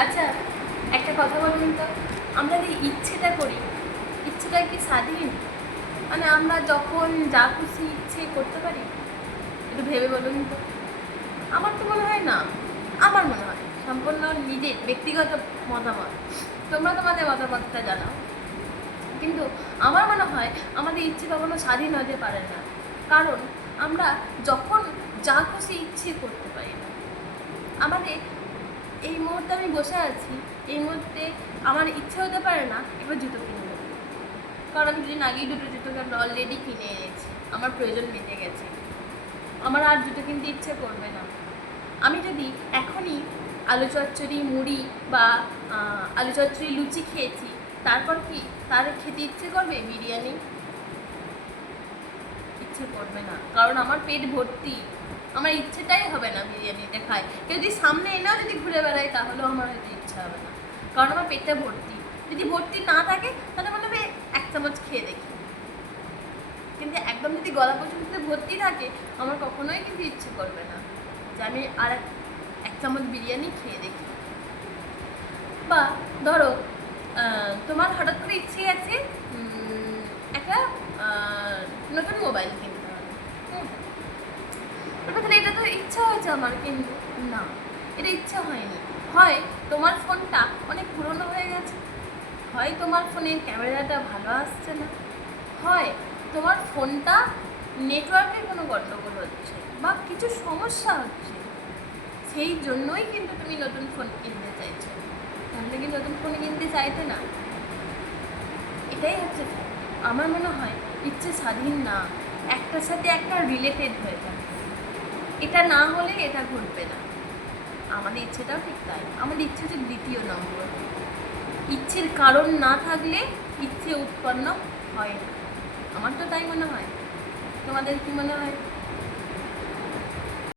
আচ্ছা, একটা কথা বলুন তো, আমরা যে ইচ্ছেটা করি, ইচ্ছেটা কি স্বাধীন? মানে আমরা যখন যা খুশি ইচ্ছে করতে পারি? একটু ভেবে বলুন তো। আমার তো মনে হয় না। আমার মনে হয় সম্পূর্ণ নিজের ব্যক্তিগত মতামত, তোমরা তোমাদের মতামতটা জানাও। কিন্তু আমার মনে হয় আমাদের ইচ্ছে কখনো স্বাধীন হতে পারে না, কারণ আমরা যখন যা খুশি ইচ্ছে করতে পারি না। আমাদের এই মুহূর্তে আমি বসে আছি, এই মুহূর্তে আমার ইচ্ছে হতে পারে না এবার জুতো কিনবো, কারণ দুদিন আগেই দুটো জুতোকে আমি অলরেডি কিনে এনেছি, আমার প্রয়োজন মিটে গেছে, আমার আর জুতো কিনতে ইচ্ছে করবে না। আমি যদি এখনই আলু চচ্চড়ি মুড়ি বা আলু চচ্চড়ি লুচি খেয়েছি, তারপর কি তার খেতে ইচ্ছে করবে বিরিয়ানি? ইচ্ছে করবে না, কারণ আমার পেট ভর্তি, আমার ইচ্ছেটাই হবে না বিরিয়ানিটা খাই। কেউ যদি সামনে এনেও যদি ঘুরে বেড়াই তাহলেও আমার হয়তো ইচ্ছা হবে না, কারণ আমার পেটটা ভর্তি। যদি ভর্তি না থাকে তাহলে মনে হবে এক চামচ খেয়ে দেখি, কিন্তু একদম যদি গলা পর্যন্ত ভর্তি থাকে আমার কখনোই কিন্তু ইচ্ছে করবে না যে আমি আর এক চামচ বিরিয়ানি খেয়ে দেখি। বা ধরো তোমার হঠাৎ করে ইচ্ছে আছে একটা নতুন মোবাইল কিনতে হবে, তাহলে এটা তো ইচ্ছা হয়েছে আমার, কিন্তু না, এটা ইচ্ছা হয়নি। হয় তোমার ফোনটা অনেক পুরনো হয়ে গেছে, হয় তোমার ফোনের ক্যামেরাটা ভালো আসছে না, হয় তোমার ফোনটা নেটওয়ার্কের কোনো গণ্ডগোল হচ্ছে বা কিছু সমস্যা হচ্ছে, সেই জন্যই কিন্তু তুমি নতুন ফোন কিনতে চাইছো। তাহলে কি নতুন ফোন কিনতে চাইতে না? এটাই হচ্ছে আমার মনে হয় ইচ্ছে স্বাধীন না, একটার সাথে একটা রিলেটেড হয়ে থাকে। এটা না হলে এটা ঘটবে না। আমাদের ইচ্ছেটাও ঠিক তাই, আমাদের ইচ্ছে হচ্ছে দ্বিতীয় নম্বর। ইচ্ছের কারণ না থাকলে ইচ্ছে উৎপন্ন হয় না, আমার তো তাই মনে হয়। তোমাদের কি মনে হয়?